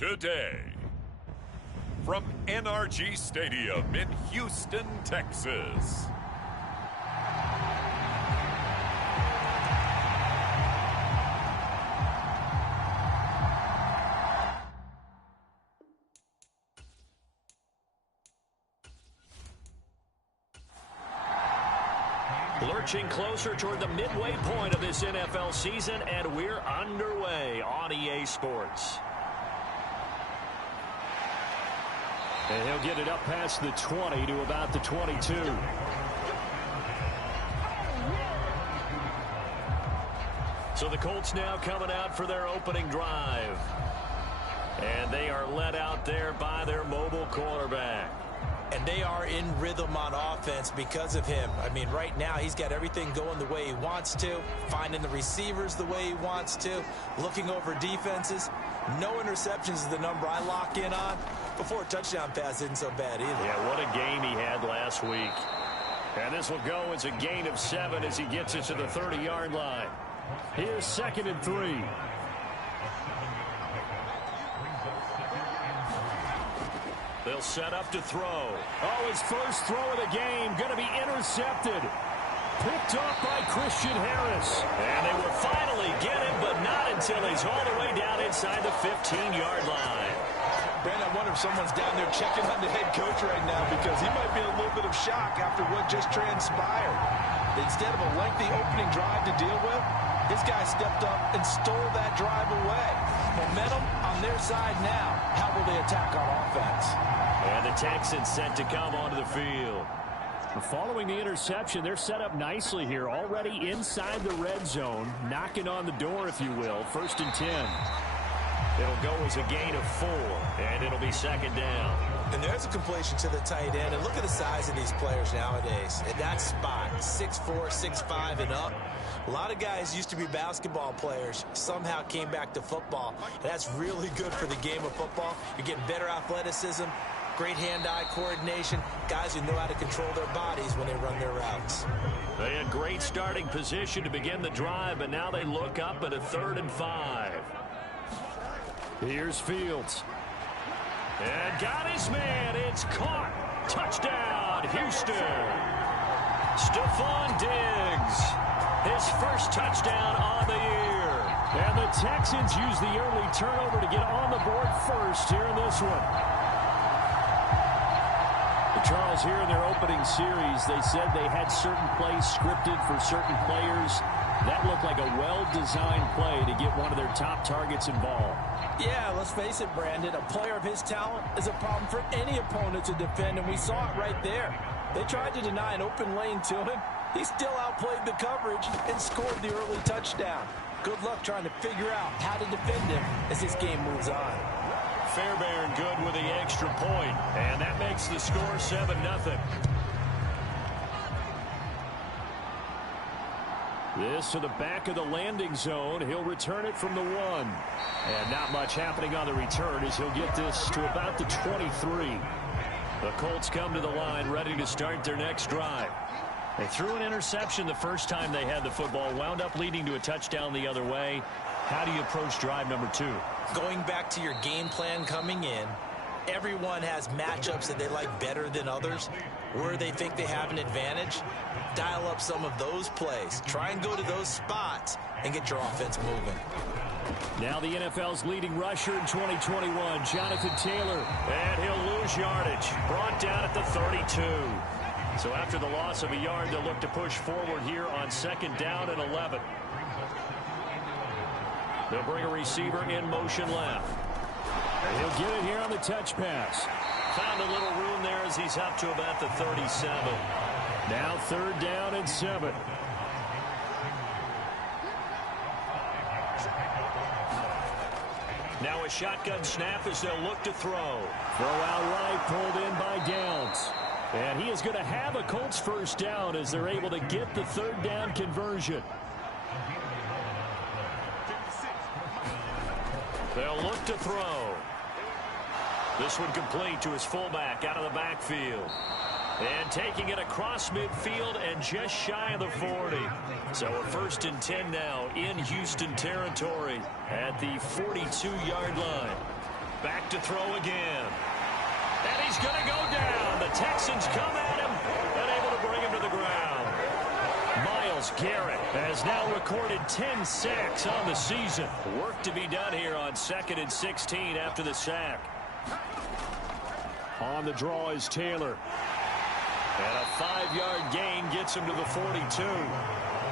today. From NRG Stadium in Houston, Texas. Lurching closer toward the midway point of this NFL season, and we're underway on EA Sports. And he'll get it up past the 20 to about the 22. So the Colts now coming out for their opening drive. And they are led out there by their mobile quarterback. And they are in rhythm on offense because of him. I mean, right now, he's got everything going the way he wants to, finding the receivers the way he wants to, looking over defenses. No interceptions is the number I lock in on. Before a touchdown pass isn't so bad either. Yeah, what a game he had last week. And this will go as a gain of 7 as he gets it to the 30-yard line. Here's 2nd and 3. They'll set up to throw. Oh, his first throw of the game going to be intercepted. Picked off by Christian Harris. And they will finally get him, but not until he's all the way down inside the 15-yard line. Brandon, I wonder if someone's down there checking on the head coach right now because he might be in a little bit of shock after what just transpired. Instead of a lengthy opening drive to deal with, this guy stepped up and stole that drive away. Momentum on their side now. How will they attack on offense? And the Texans set to come onto the field. Following the interception, they're set up nicely here, already inside the red zone, knocking on the door, if you will. 1st and 10. It'll go as a gain of 4, and it'll be 2nd down. And there's a completion to the tight end. And look at the size of these players nowadays. At that spot, 6'4", 6'5", and up. A lot of guys used to be basketball players, somehow came back to football. And that's really good for the game of football. You're getting better athleticism, great hand-eye coordination, guys who know how to control their bodies when they run their routes. They had great starting position to begin the drive, but now they look up at a 3rd and 5. Here's Fields. And got his man. It's caught. Touchdown, Houston. Stephon Diggs. His first touchdown on the year. And the Texans use the early turnover to get on the board first here in this one. Charles, here in their opening series, they said they had certain plays scripted for certain players. That looked like a well-designed play to get one of their top targets involved. Yeah, let's face it, Brandon. A player of his talent is a problem for any opponent to defend, and we saw it right there. They tried to deny an open lane to him. He still outplayed the coverage and scored the early touchdown. Good luck trying to figure out how to defend him as this game moves on. Fairbairn good with the extra point, and that makes the score 7-0. This to the back of the landing zone. He'll return it from the 1. And not much happening on the return as he'll get this to about the 23. The Colts come to the line ready to start their next drive. They threw an interception the first time they had the football, wound up leading to a touchdown the other way. How do you approach drive number 2? Going back to your game plan coming in, everyone has matchups that they like better than others, where they think they have an advantage. Dial up some of those plays. Try and go to those spots and get your offense moving. Now the NFL's leading rusher in 2021, Jonathan Taylor. And he'll lose yardage. Brought down at the 32. So after the loss of a yard, they'll look to push forward here on 2nd down and 11. They'll bring a receiver in motion left. And he'll get it here on the touch pass. Found a little room there as he's up to about the 37. Now 3rd down and 7. Now a shotgun snap as they'll look to throw. Throw out right, pulled in by Downs. And he is going to have a Colts first down as they're able to get the 3rd down conversion. They'll look to throw. This one complete to his fullback out of the backfield. And taking it across midfield and just shy of the 40. So a 1st and 10 now in Houston territory at the 42-yard line. Back to throw again. And he's going to go down. The Texans come at him and able to bring him to the ground. Myles Garrett has now recorded 10 sacks on the season. Work to be done here on 2nd and 16 after the sack. On the draw is Taylor. And a 5-yard gain gets him to the 42.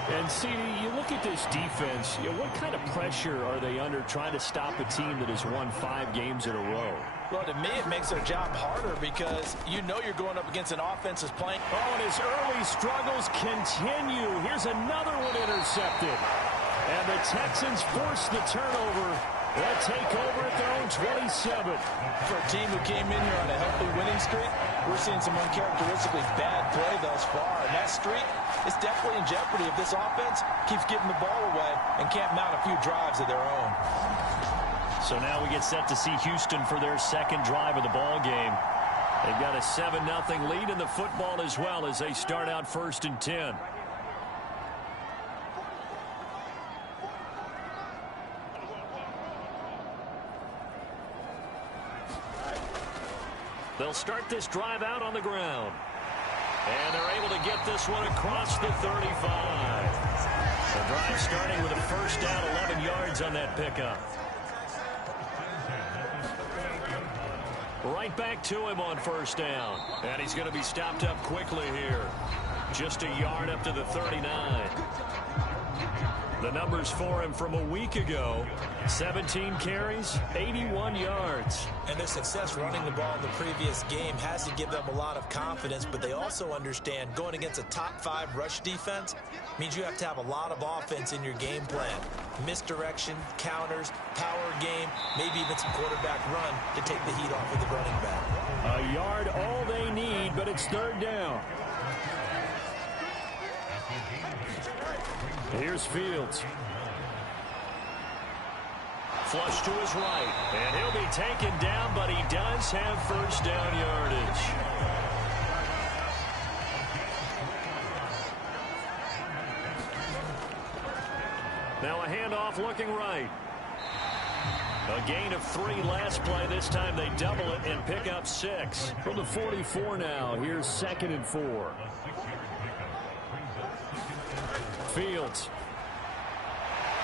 And, CD, you look at this defense, what kind of pressure are they under trying to stop a team that has won 5 games in a row? Well, to me, it makes their job harder because you know you're going up against an offense that's playing. Oh, and his early struggles continue. Here's another one intercepted. And the Texans force the turnover. They'll take over at their own 27. For a team who came in here on a healthy winning streak, we're seeing some uncharacteristically bad play thus far. And that streak is definitely in jeopardy if this offense keeps giving the ball away and can't mount a few drives of their own. So now we get set to see Houston for their second drive of the ball game. They've got a 7-0 lead in the football as well as they start out 1st and 10. They'll start this drive out on the ground. And they're able to get this one across the 35. The drive starting with a first down, 11 yards on that pickup. Right back to him on first down. And he's going to be stopped up quickly here. Just a yard up to the 39. The numbers for him from a week ago: 17 carries, 81 yards. And their success running the ball in the previous game has to give them a lot of confidence, but they also understand going against a top 5 rush defense means you have to have a lot of offense in your game plan. Misdirection, counters, power game, maybe even some quarterback run to take the heat off of the running back. A yard all they need, but it's 3rd down. Here's Fields. Flush to his right, and he'll be taken down, but he does have first down yardage. Now a handoff looking right. A gain of 3 last play. This time they double it and pick up 6. From the 44 now, here's 2nd and 4. Fields.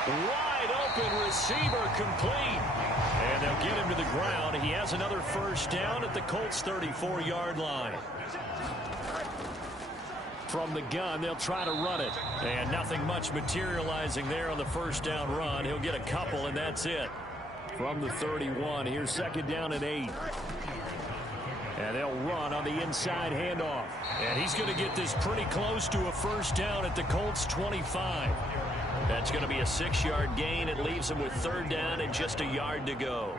Wide open receiver complete. And they'll get him to the ground. He has another first down at the Colts 34-yard line. From the gun, they'll try to run it. And nothing much materializing there on the first down run. He'll get a couple, and that's it. From the 31, here's 2nd down and 8. And they'll run on the inside handoff. And he's going to get this pretty close to a first down at the Colts 25. That's going to be a 6-yard gain. It leaves him with 3rd down and just a yard to go.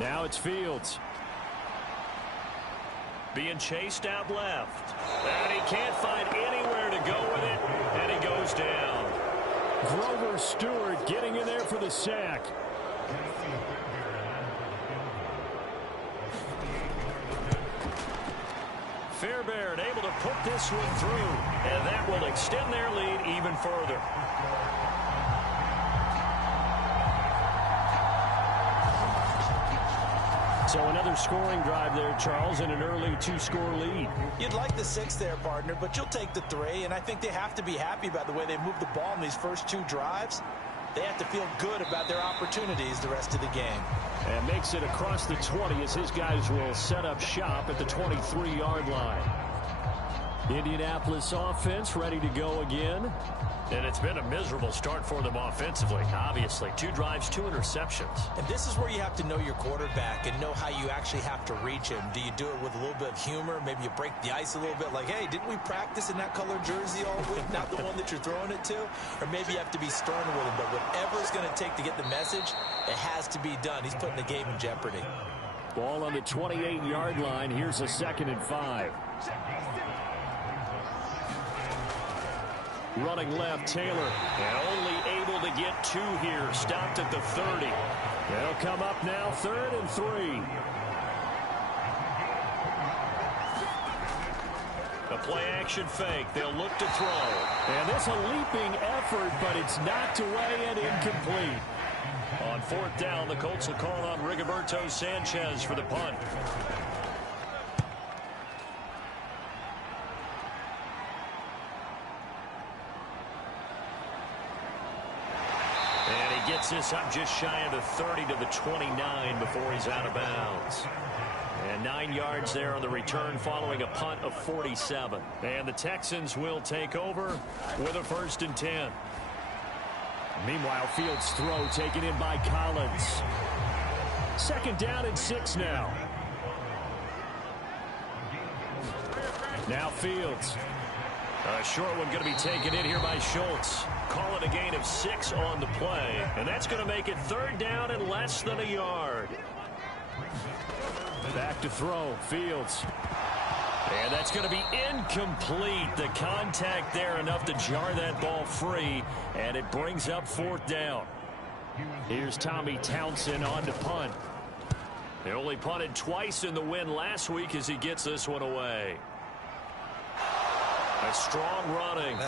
Now it's Fields. Being chased out left. And he can't find anywhere to go with it. And he goes down. Grover Stewart getting in there for the sack. Fairbairn able to put this one through, and that will extend their lead even further. So another scoring drive there, Charles, and an early 2-score lead. You'd like the 6 there, partner, but you'll take the 3, and I think they have to be happy about the way they moved the ball in these first 2 drives. They have to feel good about their opportunities the rest of the game. And makes it across the 20 as his guys will set up shop at the 23-yard line. Indianapolis offense ready to go again. And it's been a miserable start for them offensively, obviously. 2 drives, 2 interceptions. And this is where you have to know your quarterback and know how you actually have to reach him. Do you do it with a little bit of humor? Maybe you break the ice a little bit like, hey, didn't we practice in that colored jersey all week? Not the one that you're throwing it to? Or maybe you have to be stern with him. But whatever it's going to take to get the message, it has to be done. He's putting the game in jeopardy. Ball on the 28-yard line. Here's a 2nd and 5. Running left, Taylor. And only able to get 2 here. Stopped at the 30. They'll come up now, 3rd and 3. A play-action fake. They'll look to throw. And this a leaping effort, but it's knocked away and incomplete. On fourth down, the Colts will call on Rigoberto Sanchez for the punt. And he gets this up just shy of the 30 to the 29 before he's out of bounds. And 9 yards there on the return following a punt of 47. And the Texans will take over with a 1st and 10. Meanwhile, Fields' throw taken in by Collins. 2nd down and 6 now. Now Fields. A short one going to be taken in here by Schultz. Call it a gain of 6 on the play. And that's going to make it 3rd down and less than a yard. Back to throw. Fields. And that's going to be incomplete. The contact there enough to jar that ball free. And it brings up 4th down. Here's Tommy Townsend on to punt. They only punted twice in the win last week as he gets this one away. A strong running.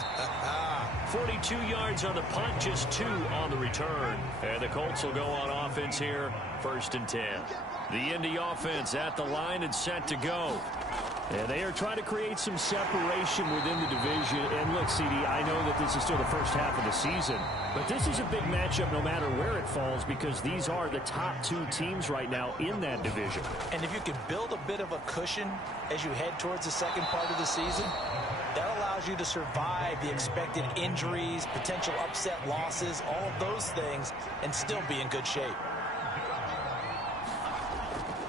42 yards on the punt, just 2 on the return. And the Colts will go on offense here, 1st and 10. The Indy offense at the line and set to go. And they are trying to create some separation within the division. And look, CD, I know that this is still the first half of the season, but this is a big matchup no matter where it falls because these are the top 2 teams right now in that division. And if you can build a bit of a cushion as you head towards the second part of the season, that allows you to survive the expected injuries, potential upset losses, all of those things, and still be in good shape.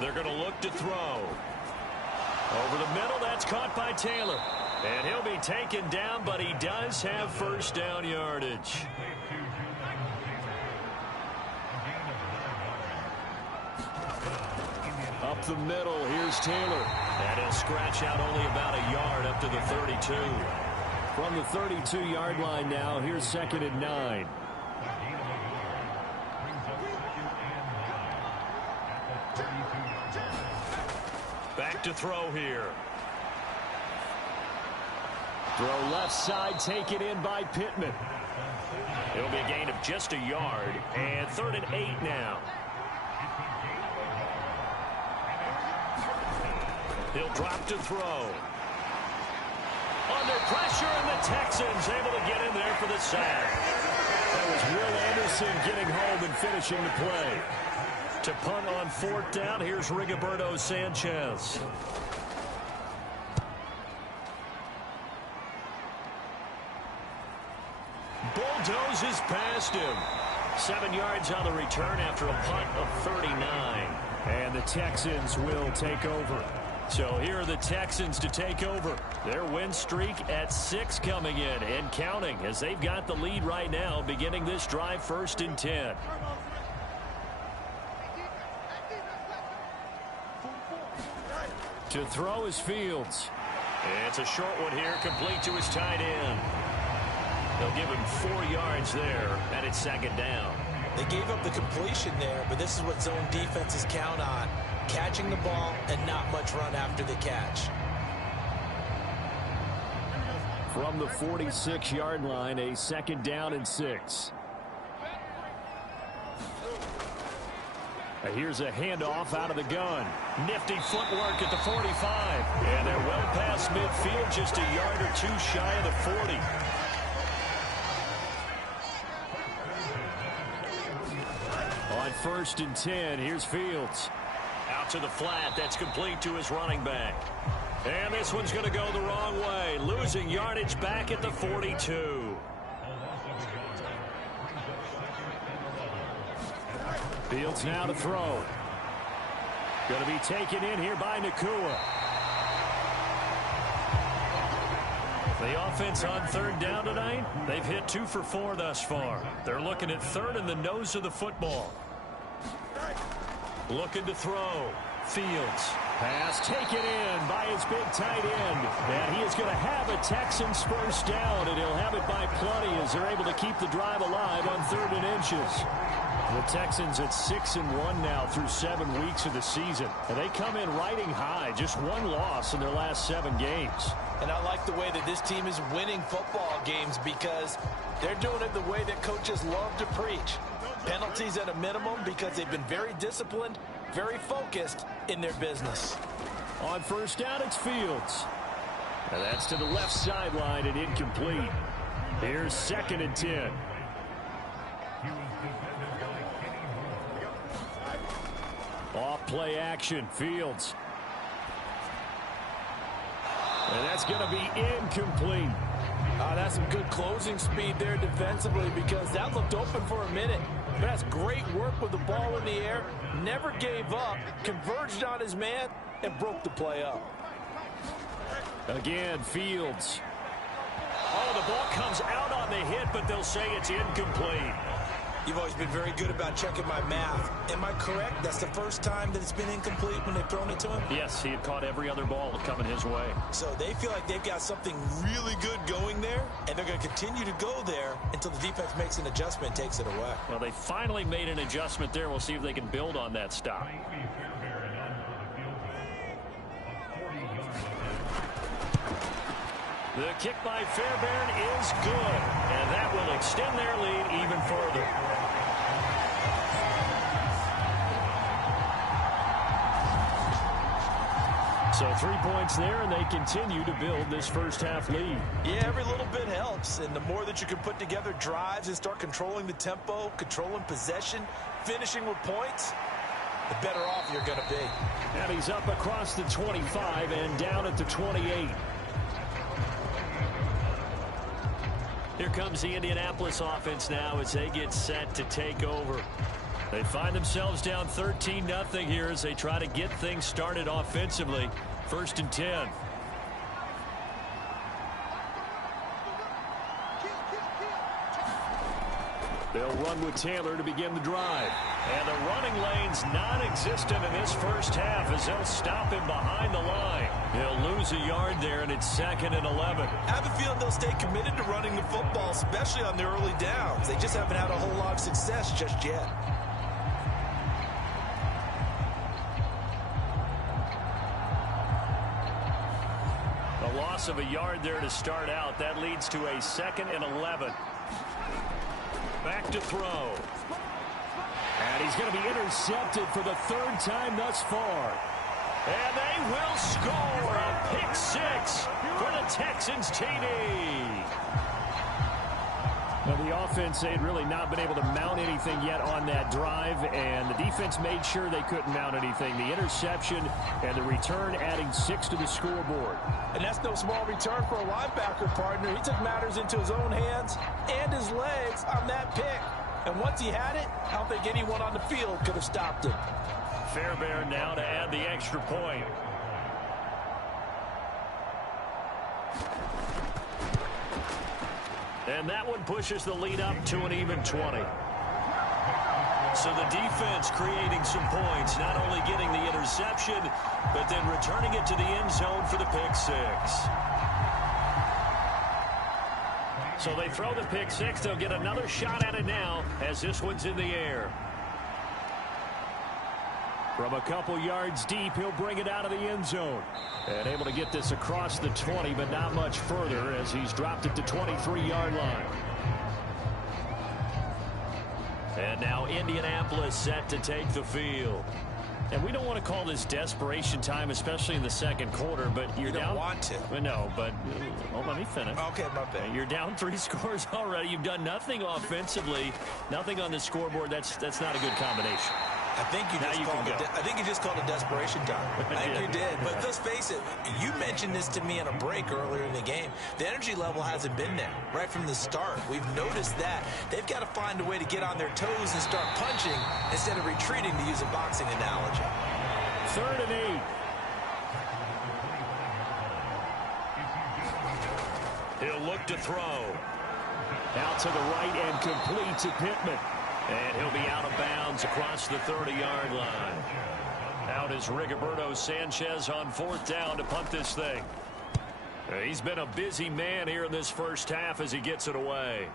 They're going to look to throw. Over the middle, that's caught by Taylor. And he'll be taken down, but he does have 1st down yardage. Up the middle, here's Taylor. And he'll scratch out only about a yard up to the 32. From the 32-yard line now, here's 2nd and 9. Back to throw here. Throw left side, taken in by Pittman. It'll be a gain of just a yard. And 3rd and 8 now. He'll drop to throw. Under pressure, and the Texans able to get in there for the sack. That was Will Anderson getting home and finishing the play. To punt on 4th down, here's Rigoberto Sanchez. Bulldozes past him. 7 yards on the return after a punt of 39. And the Texans will take over. So here are the Texans to take over. Their win streak at 6 coming in and counting as they've got the lead right now beginning this drive 1st and 10. To throw is Fields. It's a short one here, complete to his tight end. They'll give him 4 yards there, and it's 2nd down. They gave up the completion there, but this is what zone defenses count on. Catching the ball and not much run after the catch. From the 46-yard line, a 2nd down and 6. Here's a handoff out of the gun. Nifty footwork at the 45. And they're well past midfield, just a yard or 2 shy of the 40. On 1st and 10, here's Fields. Out to the flat, that's complete to his running back. And this one's going to go the wrong way, losing yardage back at the 42. Fields now to throw. Going to be taken in here by Nakua. The offense on 3rd down tonight, they've hit 2 for 4 thus far. They're looking at 3rd in the nose of the football. Looking to throw. Fields. Pass taken in by his big tight end. And he is going to have a Texans first down, and he'll have it by plenty as they're able to keep the drive alive on 3rd and inches. The Texans at 6-1 now through 7 weeks of the season. And they come in riding high, just 1 loss in their last 7 games. And I like the way that this team is winning football games because they're doing it the way that coaches love to preach. Penalties at a minimum because they've been very disciplined, very focused in their business. On first down, it's Fields. And that's to the left sideline and incomplete. Here's 2nd and 10. Off play action, Fields. And that's going to be incomplete. That's some good closing speed there defensively because that looked open for a minute. But that's great work with the ball in the air. Never gave up, converged on his man, and broke the play up. Again, Fields. Oh, the ball comes out on the hit, but they'll say it's incomplete. You've always been very good about checking my math. Am I correct? That's the first time that it's been incomplete when they've thrown it to him? Yes, he had caught every other ball coming his way. So they feel like they've got something really good going there, and they're going to continue to go there until the defense makes an adjustment and takes it away. Well, they finally made an adjustment there. We'll see if they can build on that stop. The kick by Fairbairn is good, and that will extend their lead even further. So 3 points there, and they continue to build this first half lead. Yeah, every little bit helps, and the more that you can put together drives and start controlling the tempo, controlling possession, finishing with points, the better off you're going to be. And he's up across the 25 and down at the 28. Here comes the Indianapolis offense now as they get set to take over. They find themselves down 13-0 here as they try to get things started offensively. 1st and 10. They'll run with Taylor to begin the drive. And the running lane's non-existent in this first half as they'll stop him behind the line. He'll lose a yard there, and it's 2nd and 11. I have a feeling they'll stay committed to running the football, especially on the early downs. They just haven't had a whole lot of success just yet. A loss of a yard there to start out. That leads to a 2nd and 11. Back to throw. And he's going to be intercepted for the 3rd time thus far. And they will score a pick 6 for the Texans TD. Now, the offense, they had really not been able to mount anything yet on that drive, and the defense made sure they couldn't mount anything. The interception and the return adding 6 to the scoreboard. And that's no small return for a linebacker partner. He took matters into his own hands and his legs on that pick. And once he had it, I don't think anyone on the field could have stopped him. Fairbairn now to add the extra point. And that one pushes the lead up to an even 20. So the defense creating some points, not only getting the interception, but then returning it to the end zone for the pick 6. So they throw the pick 6. They'll get another shot at it now as this one's in the air. From a couple yards deep, he'll bring it out of the end zone. And able to get this across the 20, but not much further as he's dropped it to 23-yard line. And now Indianapolis set to take the field. And we don't want to call this desperation time, especially in the second quarter, but you're down. You don't want to. No, but let me finish. Okay, my bad. You're down 3 scores already. You've done nothing offensively, nothing on the scoreboard. That's not a good combination. I think you just called it desperation time. I think you did. But let's face it, you mentioned this to me in a break earlier in the game. The energy level hasn't been there right from the start. We've noticed that. They've got to find a way to get on their toes and start punching instead of retreating, to use a boxing analogy. 3rd and 8. He'll look to throw. Out to the right and complete to Pittman. And he'll be out of bounds across the 30-yard line. Out is Rigoberto Sanchez on 4th down to punt this thing. He's been a busy man here in this first half as he gets it away.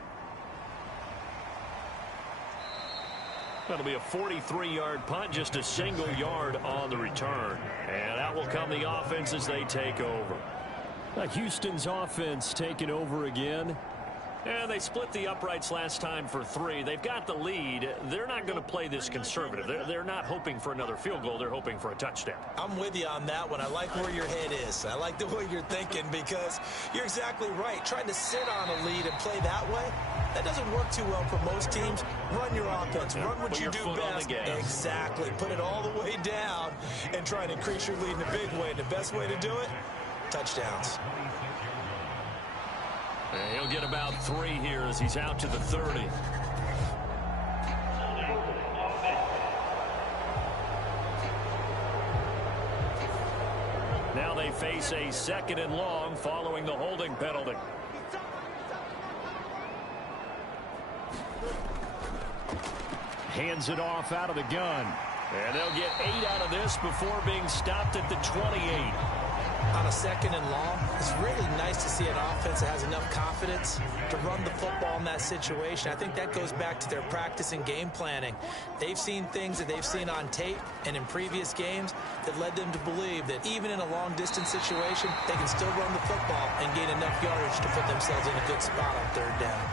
That'll be a 43-yard punt, just a single yard on the return. And out will come the offense as they take over. Houston's offense taking over again. And they split the uprights last time for 3. They've got the lead. They're not going to play this conservative. They're not hoping for another field goal. They're hoping for a touchdown. I'm with you on that one. I like where your head is. I like the way you're thinking because you're exactly right. Trying to sit on a lead and play that way, that doesn't work too well for most teams. Run your offense. Run what you do best. Exactly. Put it all the way down and try and increase your lead in a big way. And the best way to do it, touchdowns. He'll get about 3 here as he's out to the 30. Now they face a 2nd and long following the holding penalty. Hands it off out of the gun. And they'll get 8 out of this before being stopped at the 28. On a 2nd and long, it's really nice to see an offense that has enough confidence to run the football in that situation. I think that goes back to their practice and game planning. They've seen things that they've seen on tape and in previous games that led them to believe that even in a long-distance situation, they can still run the football and gain enough yardage to put themselves in a good spot on 3rd down.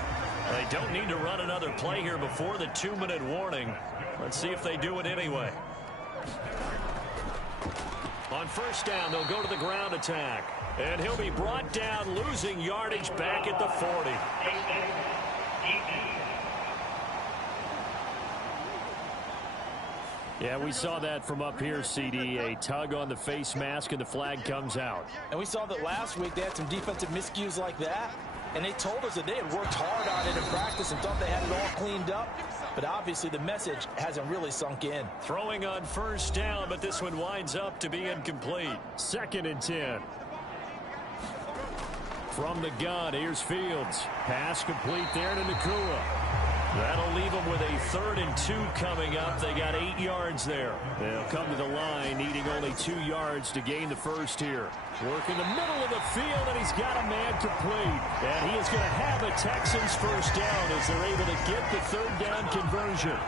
They don't need to run another play here before the 2-minute warning. Let's see if they do it anyway. On 1st down, they'll go to the ground attack. And he'll be brought down, losing yardage back at the 40. Yeah, we saw that from up here, CD. A tug on the face mask, and the flag comes out. And we saw that last week they had some defensive miscues like that. And they told us that they had worked hard on it in practice and thought they had it all cleaned up. But obviously the message hasn't really sunk in. Throwing on 1st down, but this one winds up to be incomplete. 2nd and 10. From the gun, here's Fields. Pass complete there to Nakua. That'll leave them with a 3rd and 2 coming up. They got 8 yards there. They'll come to the line, needing only 2 yards to gain the 1st here. Work in the middle of the field, and he's got a man complete. And he is going to have a Texans 1st down as they're able to get the 3rd down conversion.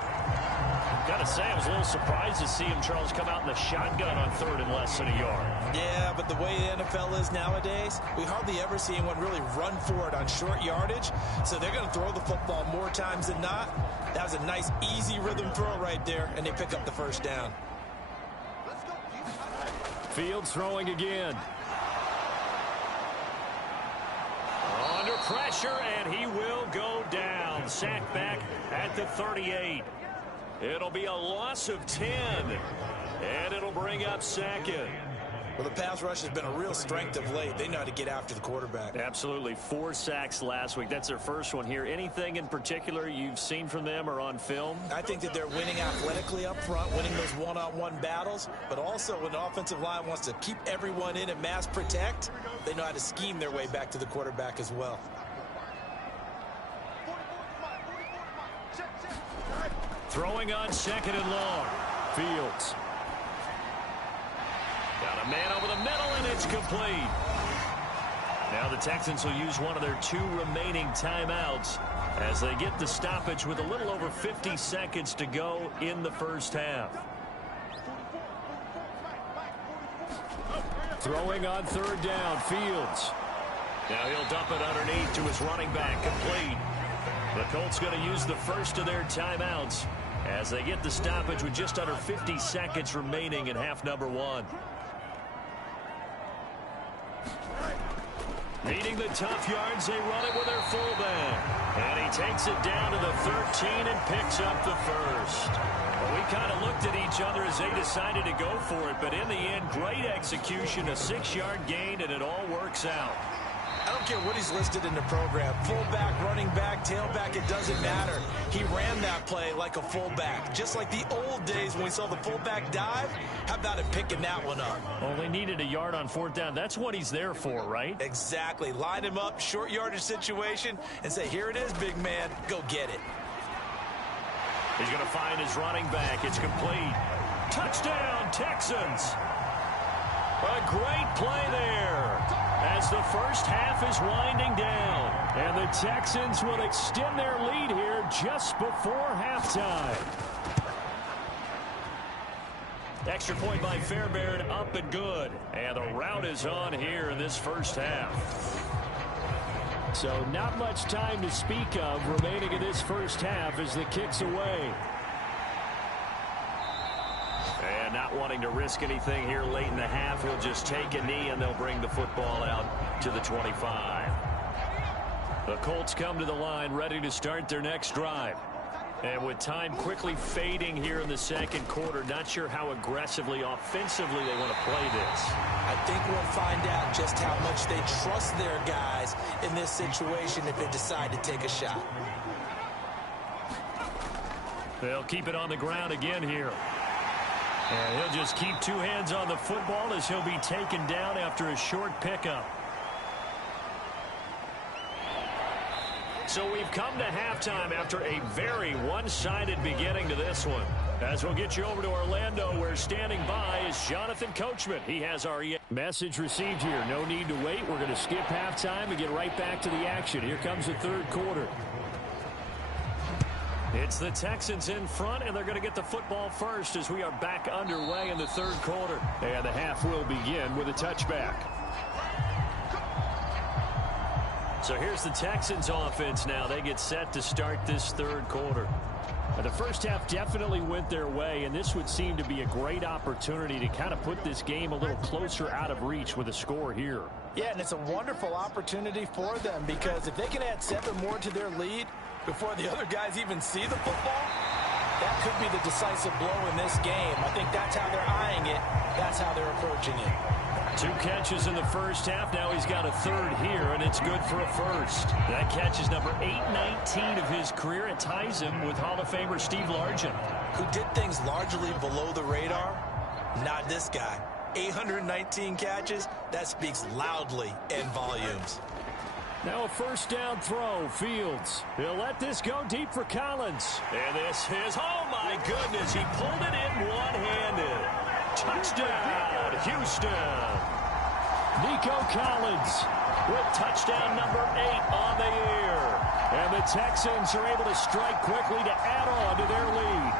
Gotta say, I was a little surprised to see him, Charles, come out in the shotgun on 3rd and less than a yard. Yeah, but the way the NFL is nowadays, we hardly ever see anyone really run for it on short yardage. So they're going to throw the football more times than not. That was a nice, easy rhythm throw right there, and they pick up the 1st down. Fields throwing again. Under pressure, and he will go down. Sacked back at the 38. It'll be a loss of 10, and it'll bring up 2nd. Well, the pass rush has been a real strength of late. They know how to get after the quarterback. Absolutely. 4 sacks last week. That's their 1st one here. Anything in particular you've seen from them or on film? I think that they're winning athletically up front, winning those one-on-one battles, but also when the offensive line wants to keep everyone in and mass protect, they know how to scheme their way back to the quarterback as well. Throwing on 2nd and long. Fields. Got a man over the middle, and it's complete. Now the Texans will use one of their 2 remaining timeouts as they get the stoppage with a little over 50 seconds to go in the 1st half. Throwing on 3rd down, Fields. Now he'll dump it underneath to his running back, complete. The Colts going to use the 1st of their timeouts as they get the stoppage with just under 50 seconds remaining in half number 1. Needing the tough yards, they run it with their fullback. And he takes it down to the 13 and picks up the 1st. Well, we kind of looked at each other as they decided to go for it, but in the end, great execution, a 6-yard gain, and it all works out. I don't care what he's listed in the program. Fullback, running back, tailback, it doesn't matter. He ran that play like a fullback. Just like the old days when we saw the fullback dive. How about him picking that one up? Well, they needed a yard on 4th down. That's what he's there for, right? Exactly. Line him up, short yardage situation, and say, here it is, big man. Go get it. He's going to find his running back. It's complete. Touchdown, Texans. A great play there as the 1st half is winding down. And the Texans will extend their lead here just before halftime. Extra point by Fairbairn, up and good. And the rout is on here in this first half. So not much time to speak of remaining in this first half as the kick's away. And not wanting to risk anything here late in the half, he'll just take a knee and they'll bring the football out to the 25. The Colts come to the line ready to start their next drive. And with time quickly fading here in the second quarter, not sure how aggressively, offensively they want to play this. I think we'll find out just how much they trust their guys in this situation if they decide to take a shot. They'll keep it on the ground again here. And he'll just keep two hands on the football as he'll be taken down after a short pickup. So we've come to halftime after a very one-sided beginning to this one. As we'll get you over to Orlando, where standing by is Jonathan Coachman. He has our message received here. No need to wait. We're going to skip halftime and get right back to the action. Here comes the third quarter. It's the Texans in front, and they're going to get the football first as we are back underway in the third quarter. And the half will begin with a touchback. So here's the Texans offense now. They get set to start this third quarter. The first half definitely went their way, and this would seem to be a great opportunity to kind of put this game a little closer out of reach with a score here. Yeah, and it's a wonderful opportunity for them because if they can add 7 more to their lead before the other guys even see the football, that could be the decisive blow in this game. I think that's how they're eyeing it. That's how they're approaching it. 2 catches in the first half. Now he's got a third here, and it's good for a first. That catch is number 819 of his career. It ties him with Hall of Famer Steve Largent, who did things largely below the radar. Not this guy. 819 catches. That speaks loudly in volumes. Now a first down throw. Fields. He'll let this go deep for Collins. And this is, oh my goodness, he pulled it in one-handed. Touchdown, Houston. Nico Collins with touchdown number 8 on the year. And the Texans are able to strike quickly to add on to their lead.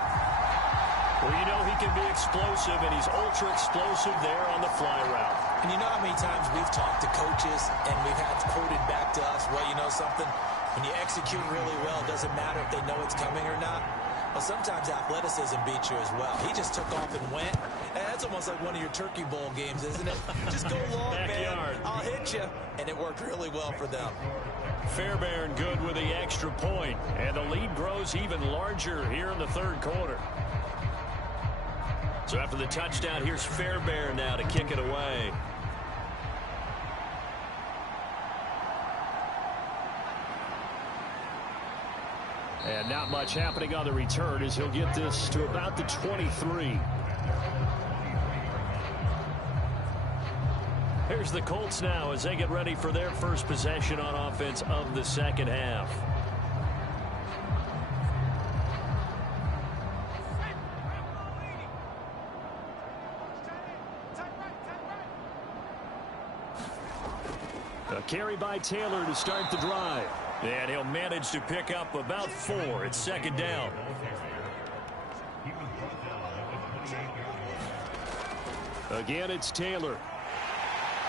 Well, you know he can be explosive, and he's ultra explosive there on the fly route. And you know how many times we've talked to coaches and we've had quoted back to us, well, you know something? When you execute really well, it doesn't matter if they know it's coming or not. Well, sometimes athleticism beats you as well. He just took off and went. And that's almost like one of your Turkey Bowl games, isn't it? Just go long, man. I'll hit you. And it worked really well for them. Fairbairn good with the extra point. And the lead grows even larger here in the third quarter. So after the touchdown, here's Fairbairn now to kick it away. And not much happening on the return as he'll get this to about the 23. Here's the Colts now as they get ready for their first possession on offense of the second half. A carry by Taylor to start the drive. And he'll manage to pick up about 4. It's second down. Again, it's Taylor.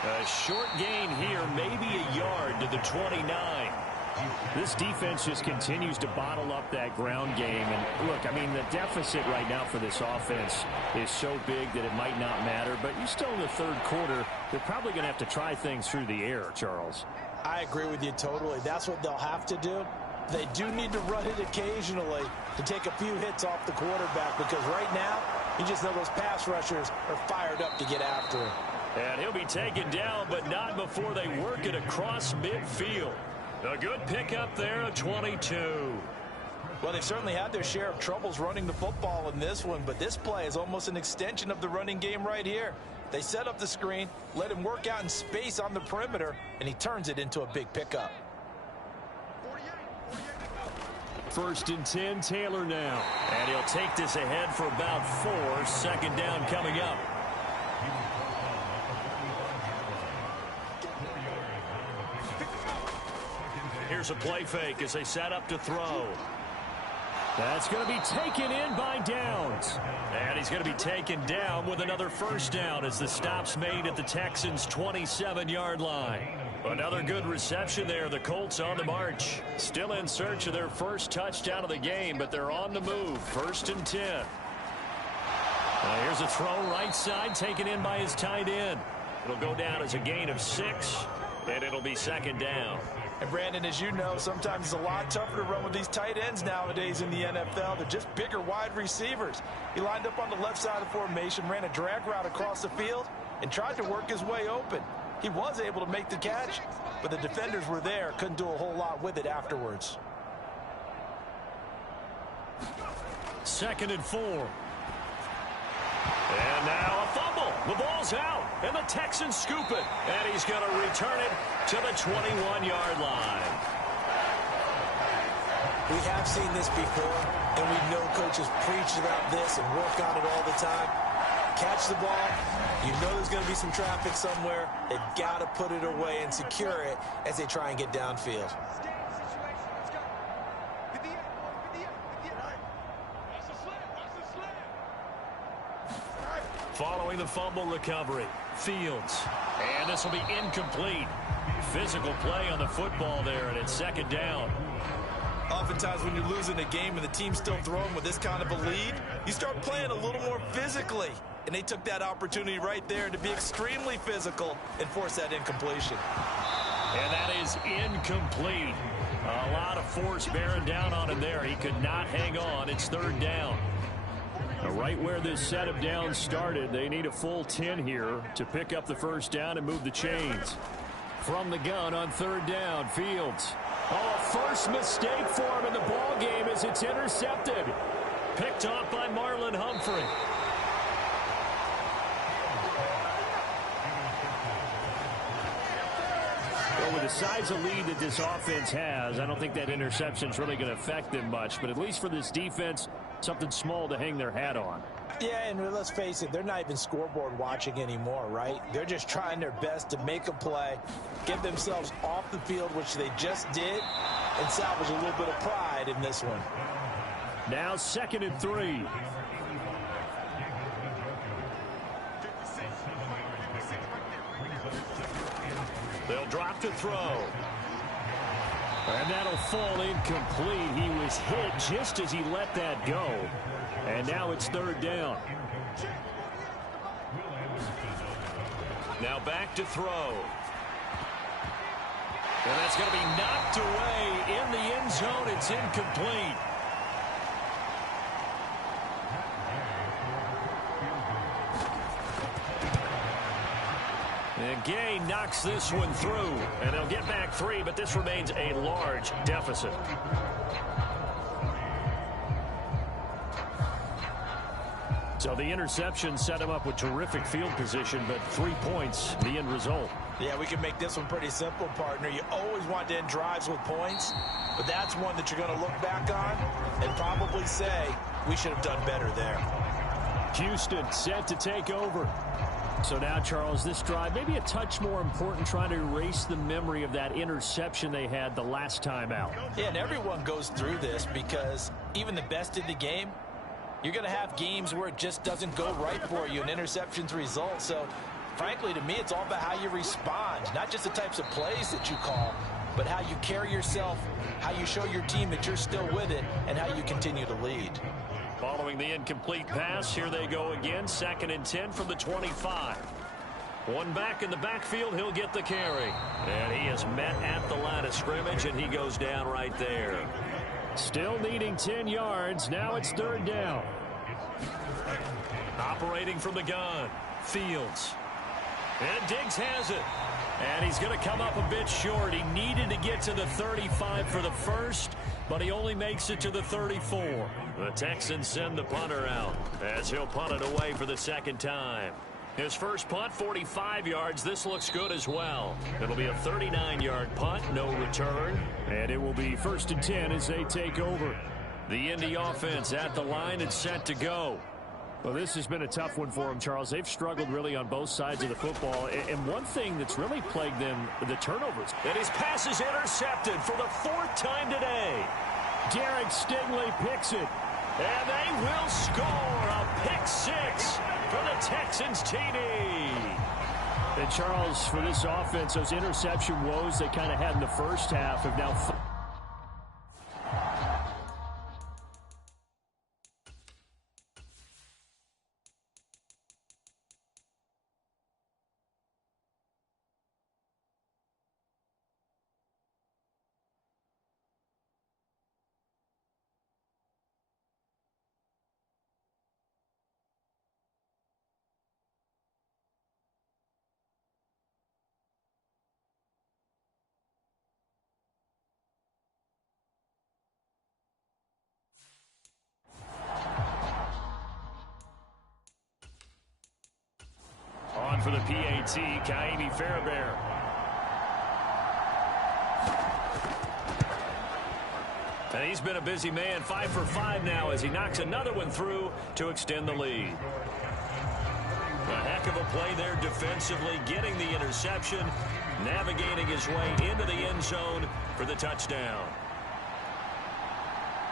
A short gain here, maybe a yard to the 29. This defense just continues to bottle up that ground game. And look, I mean, the deficit right now for this offense is so big that it might not matter. But you're still in the third quarter. They're probably going to have to try things through the air, Charles. I agree with you totally. That's what they'll have to do. They do need to run it occasionally to take a few hits off the quarterback because right now, you just know those pass rushers are fired up to get after him. And he'll be taken down, but not before they work it across midfield. A good pickup there of 22. Well, they've certainly had their share of troubles running the football in this one, but this play is almost an extension of the running game right here. They set up the screen, let him work out in space on the perimeter, and he turns it into a big pickup. 1st and 10, Taylor now. And he'll take this ahead for about 4. Second down coming up. Here's a play fake as they set up to throw. That's going to be taken in by Downs. And he's going to be taken down with another first down as the stop's made at the Texans' 27-yard line. Another good reception there. The Colts on the march. Still in search of their first touchdown of the game, but they're on the move. 1st and 10. Here's a throw right side taken in by his tight end. It'll go down as a gain of 6, and it'll be 2nd down. And Brandon, as you know, sometimes it's a lot tougher to run with these tight ends nowadays in the NFL. They're just bigger wide receivers. He lined up on the left side of the formation, ran a drag route across the field, and tried to work his way open. He was able to make the catch, but the defenders were there, couldn't do a whole lot with it afterwards. 2nd and 4. And now a fumble. The ball's out, and the Texans scoop it. And he's going to return it to the 21-yard line. We have seen this before, and we know coaches preach about this and work on it all the time. Catch the ball. You know there's going to be some traffic somewhere. They've got to put it away and secure it as they try and get downfield. Following the fumble recovery, Fields. And this will be incomplete. Physical play on the football there, and it's 2nd down. Oftentimes when you're losing a game and the team's still throwing with this kind of a lead, you start playing a little more physically. And they took that opportunity right there to be extremely physical and force that incompletion. And that is incomplete. A lot of force bearing down on him there. He could not hang on. It's 3rd down. Right where this set of downs started, they need a full 10 here to pick up the first down and move the chains. From the gun on 3rd down, Fields. Oh, first mistake for him in the ball game as it's intercepted. Picked off by Marlon Humphrey. Well, with the size of lead that this offense has, I don't think that interception's really going to affect them much. But at least for this defense, something small to hang their hat on. Yeah, and let's face it, they're not even scoreboard watching anymore, right? They're just trying their best to make a play, get themselves off the field, which they just did, and salvage a little bit of pride in this one. Now 2nd and 3. They'll drop to throw. And that'll fall incomplete. He was hit just as he let that go. And now it's 3rd down. Now back to throw. And that's going to be knocked away in the end zone. It's incomplete. And Gay knocks this one through. And they'll get back 3, but this remains a large deficit. So the interception set him up with terrific field position, but 3 points, the end result. Yeah, we can make this one pretty simple, partner. You always want to end drives with points, but that's one that you're going to look back on and probably say, we should have done better there. Houston set to take over. So now, Charles, this drive maybe a touch more important, trying to erase the memory of that interception they had the last time out. Yeah, and everyone goes through this because even the best in the game, you're going to have games where it just doesn't go right for you and interceptions result. So, frankly, to me, it's all about how you respond, not just the types of plays that you call, but how you carry yourself, how you show your team that you're still with it, and how you continue to lead. Following the incomplete pass, here they go again. 2nd and 10 from the 25. One back in the backfield, he'll get the carry. And he is met at the line of scrimmage, and he goes down right there. Still needing 10 yards. Now it's 3rd down. Operating from the gun, Fields. And Diggs has it. And he's going to come up a bit short. He needed to get to the 35 for the first, but he only makes it to the 34. The Texans send the punter out as he'll punt it away for the 2nd time. His first punt, 45 yards. This looks good as well. It'll be a 39-yard punt, no return. And it will be 1st and 10 as they take over. The Indy offense at the line and set to go. Well, this has been a tough one for them, Charles. They've struggled really on both sides of the football. And one thing that's really plagued them, the turnovers. And his pass is intercepted for the 4th time today. Derek Stingley picks it. And they will score a pick six for the Texans TD. And Charles, for this offense, those interception woes they kind of had in the first half have now... On for the PAT, Kaimi Fairbairn. And he's been a busy man, 5 for 5 now as he knocks another one through to extend the lead. A heck of a play there defensively, getting the interception, navigating his way into the end zone for the touchdown.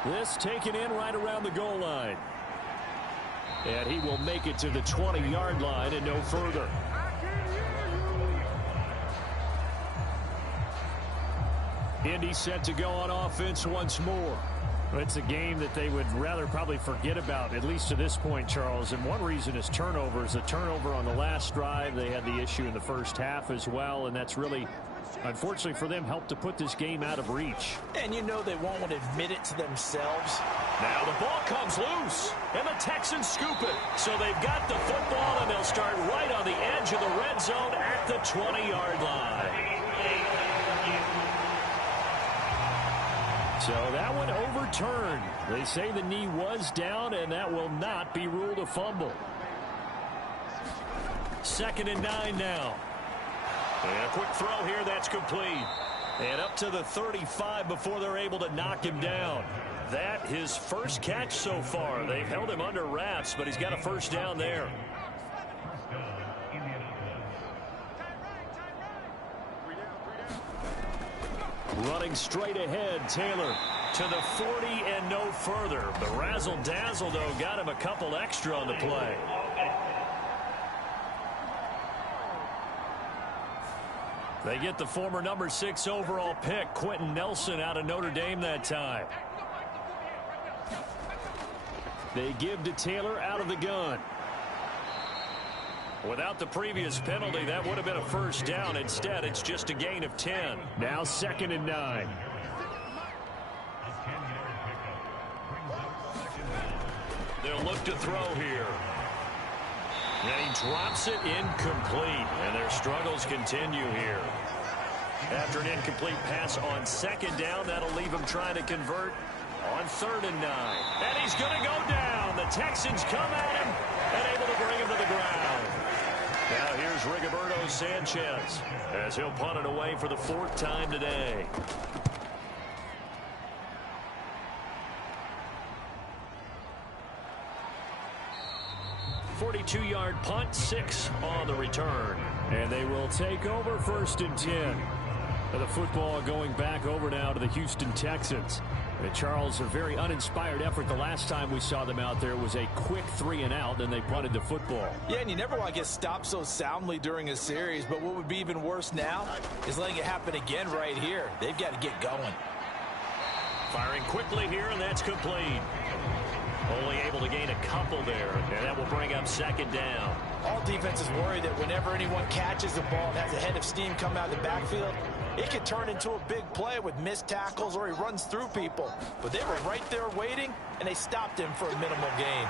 This taken in right around the goal line. And he will make it to the 20-yard line and no further. Indy set to go on offense once more. It's a game that they would rather probably forget about, at least to this point, Charles. And one reason is turnovers. The turnover on the last drive, they had the issue in the first half as well, and that's really, unfortunately for them, helped to put this game out of reach. And you know they won't want to admit it to themselves. Now the ball comes loose, and the Texans scoop it. So they've got the football, and they'll start right on the edge of the red zone at the 20-yard line. So that one overturned. They say the knee was down, and that will not be ruled a fumble. 2nd and 9 now. And a quick throw here that's complete. And up to the 35 before they're able to knock him down. That his first catch so far. They've held him under wraps, but he's got a first down there. Running straight ahead, Taylor to the 40 and no further. The razzle-dazzle, though, got him a couple extra on the play. They get the former number 6 overall pick, Quentin Nelson, out of Notre Dame that time. They give to Taylor out of the gun. Without the previous penalty, that would have been a first down. Instead, it's just a gain of 10. Now 2nd and 9. They'll look to throw here. And he drops it incomplete. And their struggles continue here. After an incomplete pass on 2nd down, that'll leave him trying to convert on 3rd and 9. And he's going to go down. The Texans come at him and able to bring him to the ground. Now here's Rigoberto Sanchez as he'll punt it away for the 4th time today. .42-yard punt, 6 on the return. And they will take over 1st and 10. The football going back over now to the Houston Texans. And Charles, a very uninspired effort. The last time we saw them out there was a quick 3 and out, and they punted the football. Yeah, and you never want to get stopped so soundly during a series, but what would be even worse now is letting it happen again right here. They've got to get going. Firing quickly here, and that's complete. Only able to gain a couple there, and that will bring up 2nd down. All defenses worry that whenever anyone catches the ball and has a head of steam come out of the backfield, it could turn into a big play with missed tackles or he runs through people. But they were right there waiting, and they stopped him for a minimal gain.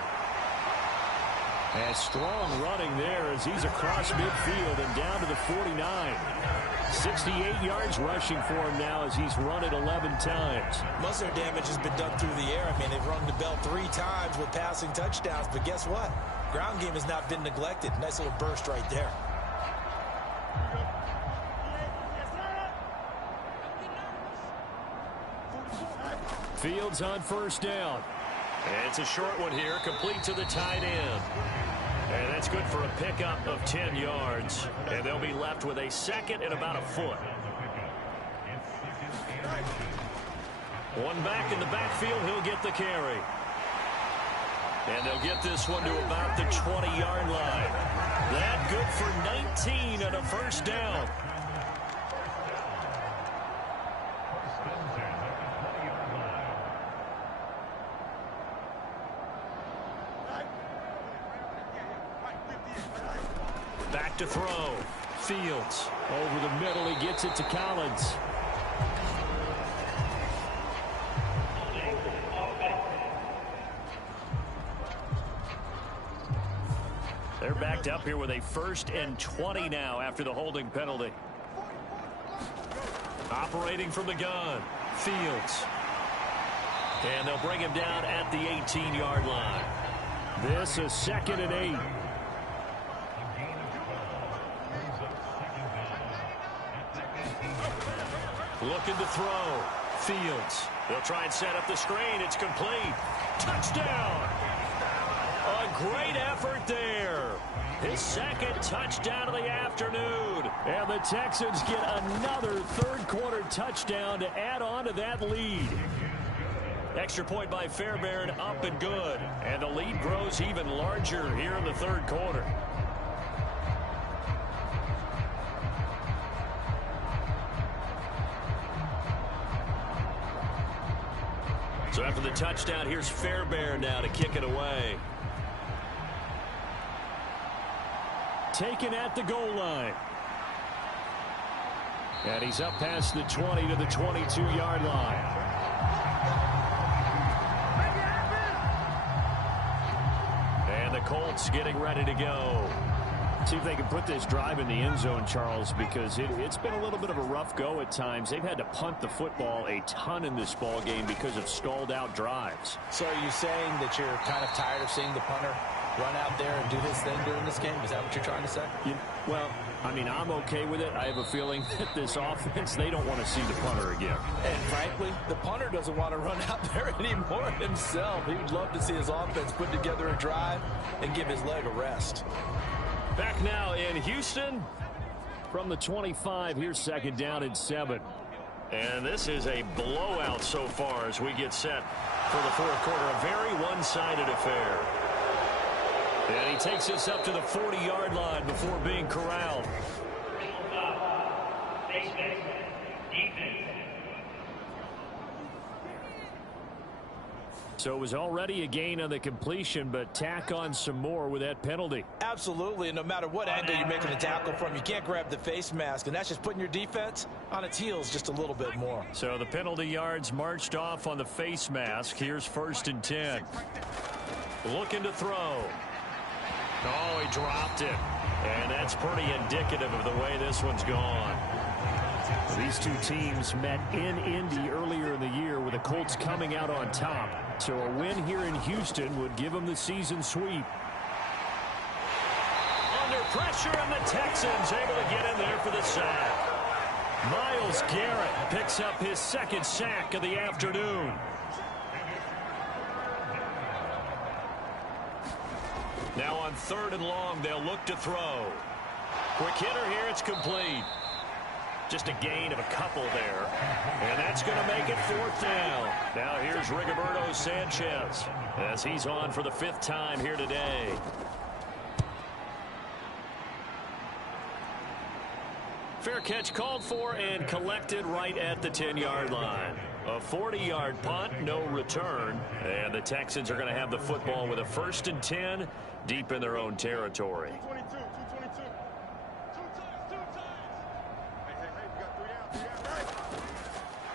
And strong running there as he's across midfield and down to the 49. 68 yards rushing for him now as he's run it 11 times. Most of their damage has been done through the air. I mean, they've rung the bell 3 times with passing touchdowns, but guess what? Ground game has not been neglected. Nice little burst right there. Fields on 1st down. And it's a short one here, complete to the tight end. And that's good for a pickup of 10 yards. And they'll be left with a 2nd and about a foot. One back in the backfield, he'll get the carry. And they'll get this one to about the 20-yard line. That good for 19 and a first down. Back to throw. Fields. Over the middle, he gets it to Collins. They're backed up here with a 1st and 20 now after the holding penalty. Operating from the gun. Fields. And they'll bring him down at the 18-yard line. This is 2nd and 8. Looking to throw. Fields. They'll try and set up the screen. It's complete. Touchdown. A great effort there. His 2nd touchdown of the afternoon. And the Texans get another third-quarter touchdown to add on to that lead. Extra point by Fairbairn, up and good. And the lead grows even larger here in the third quarter. So after the touchdown, here's Fairbairn now to kick it away. Taken at the goal line. And he's up past the 20 to the 22-yard line. And the Colts getting ready to go. See if they can put this drive in the end zone, Charles, because it's been a little bit of a rough go at times. They've had to punt the football a ton in this ball game because of stalled-out drives. So are you saying that you're kind of tired of seeing the punter run out there and do his thing during this game? Is that what you're trying to say? Well, I mean, I'm okay with it. I have a feeling that this offense, they don't want to see the punter again. And frankly, the punter doesn't want to run out there anymore himself. He would love to see his offense put together a drive and give his leg a rest. Back now in Houston. From the 25, here's 2nd down and 7. And this is a blowout so far as we get set for the fourth quarter. A very one-sided affair. And he takes us up to the 40-yard line before being corralled. So it was already a gain on the completion, but tack on some more with that penalty. Absolutely, and no matter what angle you're making the tackle from, you can't grab the face mask, and that's just putting your defense on its heels just a little bit more. So the penalty yards marched off on the face mask. Here's 1st and 10. Looking to throw. Oh, he dropped it. And that's pretty indicative of the way this one's gone. These two teams met in Indy earlier in the year with the Colts coming out on top. So a win here in Houston would give them the season sweep. Under pressure, and the Texans able to get in there for the sack. Myles Garrett picks up his 2nd sack of the afternoon. Now on 3rd and long, they'll look to throw. Quick hitter here, it's complete. Just a gain of a couple there. And that's going to make it 4th down. Now here's Rigoberto Sanchez as he's on for the 5th time here today. Fair catch called for and collected right at the 10-yard line. A 40-yard punt, no return. And the Texans are going to have the football with a 1st and 10 deep in their own territory.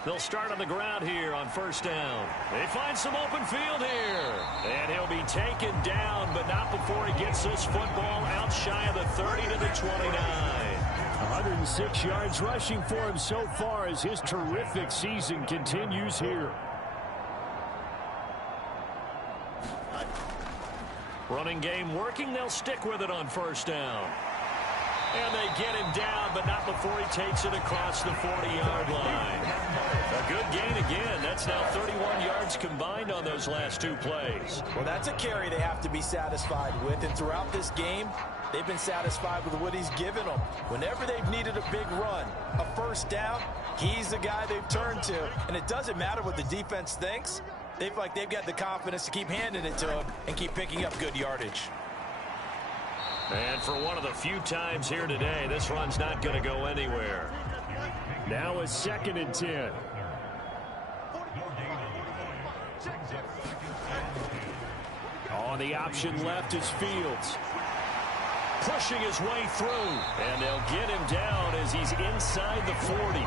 They'll start on the ground here on 1st down. They find some open field here. And he'll be taken down, but not before he gets this football out shy of the 30 to the 29. 106 yards rushing for him so far as his terrific season continues here. Running game working. They'll stick with it on 1st down. And they get him down, but not before he takes it across the 40-yard line. A good gain again. That's now 31 yards combined on those last 2 plays. Well, that's a carry they have to be satisfied with. And throughout this game, they've been satisfied with what he's given them. Whenever they've needed a big run, a 1st down, He's the guy they've turned to, and it doesn't matter what the defense thinks. They feel like they've got the confidence to keep handing it to him and keep picking up good yardage. And for one of the few times here today, this run's not going to go anywhere. Now a 2nd and 10. On the option left is Fields. Pushing his way through. And they'll get him down as he's inside the 40.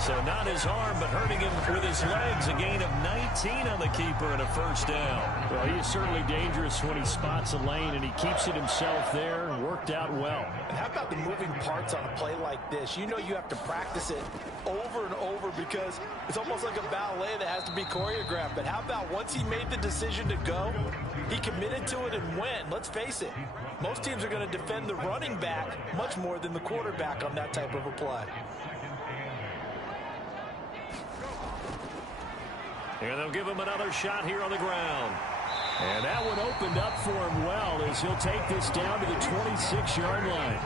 So not his arm, but hurting him with his legs. A gain of 19 on the keeper and a first down. Well, he is certainly dangerous when he spots a lane, and he keeps it himself there. Worked out well. And how about the moving parts on a play like this? You know you have to practice it over and over because it's almost like a ballet that has to be choreographed. But how about once he made the decision to go, he committed to it and went. Let's face it, most teams are going to defend the running back much more than the quarterback on that type of a play. And they'll give him another shot here on the ground. And that one opened up for him well as he'll take this down to the 26-yard line.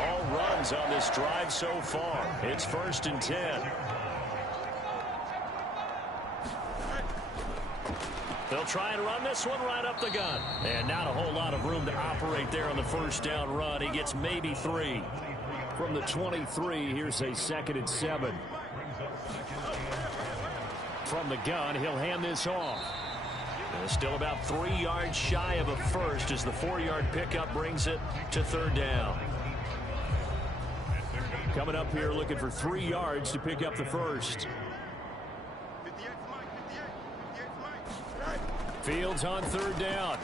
All runs on this drive so far. It's 1st and 10. They'll try and run this one right up the gun. And not a whole lot of room to operate there on the first down run. He gets maybe 3. From the 23, here's a 2nd and 7. From the gun, he'll hand this off. And still about 3 yards shy of a first as the 4-yard pickup brings it to 3rd down. Coming up here looking for 3 yards to pick up the first. Fields on 3rd down.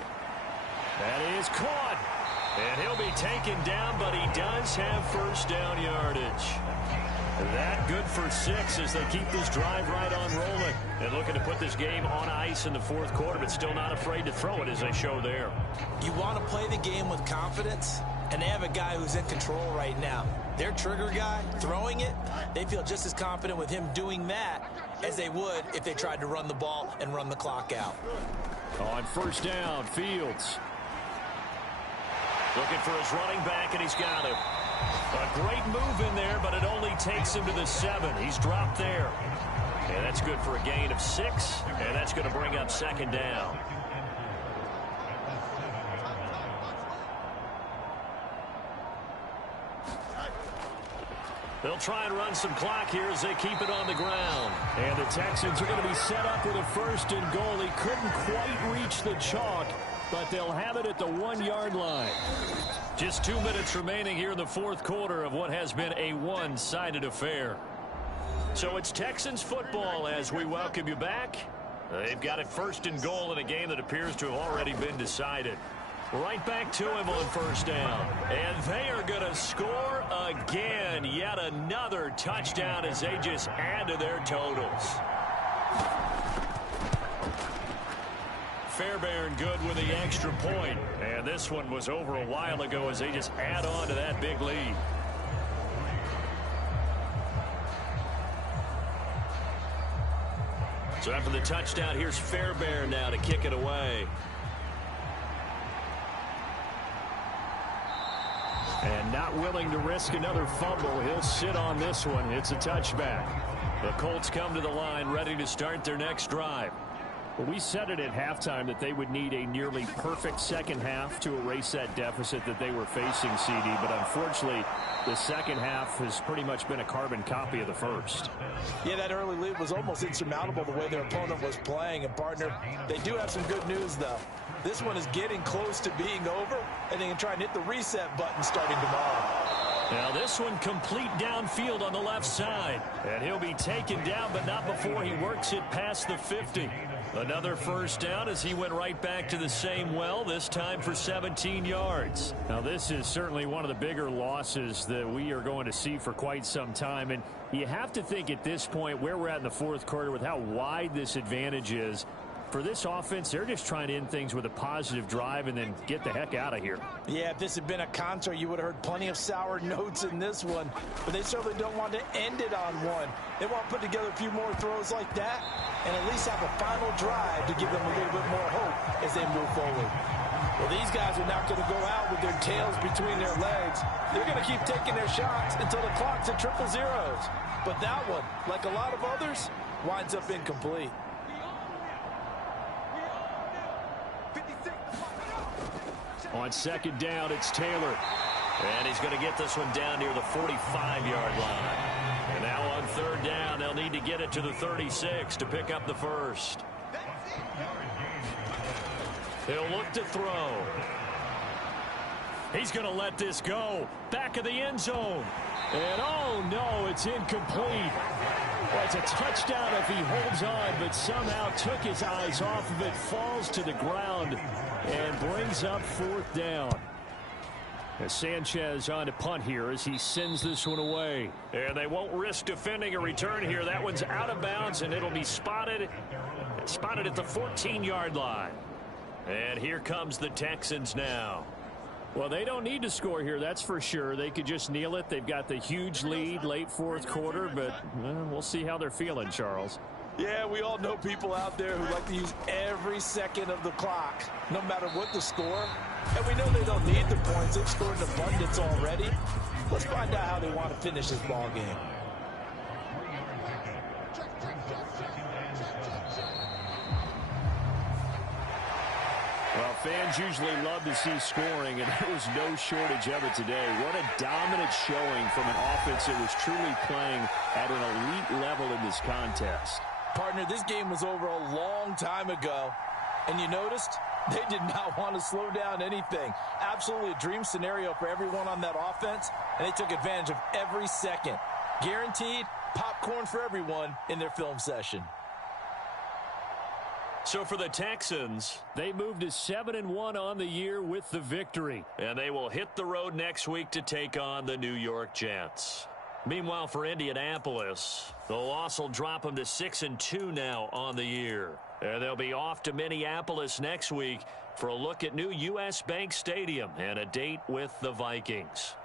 That is caught. And he'll be taken down, but he does have first down yardage. That good for 6 as they keep this drive right on rolling. And looking to put this game on ice in the 4th quarter, but still not afraid to throw it as they show there. You want to play the game with confidence, and they have a guy who's in control right now. Their trigger guy, throwing it, they feel just as confident with him doing that as they would if they tried to run the ball and run the clock out. On 1st down, Fields. Looking for his running back, and he's got him. A great move in there, but it only takes him to the 7. He's dropped there. And that's good for a gain of 6, and that's going to bring up 2nd down. They'll try and run some clock here as they keep it on the ground. And the Texans are going to be set up with a 1st and goal. He couldn't quite reach the chalk, but they'll have it at the 1-yard line. Just 2 minutes remaining here in the 4th quarter of what has been a one-sided affair. So it's Texans football as we welcome you back. They've got it 1st and goal in a game that appears to have already been decided. Right back to him on 1st down. And they are going to score again. Yet another touchdown as they just add to their totals. Fairbairn good with the extra point. And this one was over a while ago as they just add on to that big lead. So after the touchdown, here's Fairbairn now to kick it away. And not willing to risk another fumble. He'll sit on this one. It's a touchback. The Colts come to the line ready to start their next drive. Well, we said it at halftime that they would need a nearly perfect second half to erase that deficit that they were facing, CD. But unfortunately, the second half has pretty much been a carbon copy of the first. Yeah, that early lead was almost insurmountable the way their opponent was playing. And, partner, they do have some good news, though. This one is getting close to being over, and they can try and hit the reset button starting tomorrow. Now this one complete downfield on the left side. And he'll be taken down, but not before he works it past the 50. Another first down as he went right back to the same well, this time for 17 yards. Now this is certainly one of the bigger losses that we are going to see for quite some time. And you have to think at this point where we're at in the 4th quarter with how wide this advantage is, For this offense, they're just trying to end things with a positive drive and then get the heck out of here. Yeah, if this had been a concert, you would have heard plenty of sour notes in this one. But they certainly don't want to end it on one. They want to put together a few more throws like that and at least have a final drive to give them a little bit more hope as they move forward. Well, these guys are not going to go out with their tails between their legs. They're going to keep taking their shots until the clock's at 000. But that one, like a lot of others, winds up incomplete. On second down, it's Taylor. And he's going to get this one down near the 45-yard line. And now on third down, they'll need to get it to the 36 to pick up the first. He'll look to throw. He's going to let this go. Back of the end zone. And oh no, it's incomplete. Well, it's a touchdown if he holds on, but somehow took his eyes off of it, falls to the ground, and brings up fourth down. As Sanchez on to punt here as he sends this one away. And they won't risk defending a return here. That one's out of bounds, and it'll be spotted at the 14-yard line. And here comes the Texans now. Well, they don't need to score here, that's for sure. They could just kneel it. They've got the huge lead late fourth quarter, but we'll see how they're feeling, Charles. Yeah, we all know people out there who like to use every second of the clock, no matter what the score. And we know they don't need the points. They've scored in abundance already. Let's find out how they want to finish this ball game. Well, fans usually love to see scoring, and there was no shortage of it today. What a dominant showing from an offense that was truly playing at an elite level in this contest. Partner, this game was over a long time ago, and you noticed they did not want to slow down anything. Absolutely a dream scenario for everyone on that offense, and they took advantage of every second. Guaranteed popcorn for everyone in their film session. So for the Texans, they moved to 7-1 on the year with the victory. And they will hit the road next week to take on the New York Jets. Meanwhile, for Indianapolis, the loss will drop them to 6-2 now on the year. And they'll be off to Minneapolis next week for a look at new U.S. Bank Stadium and a date with the Vikings.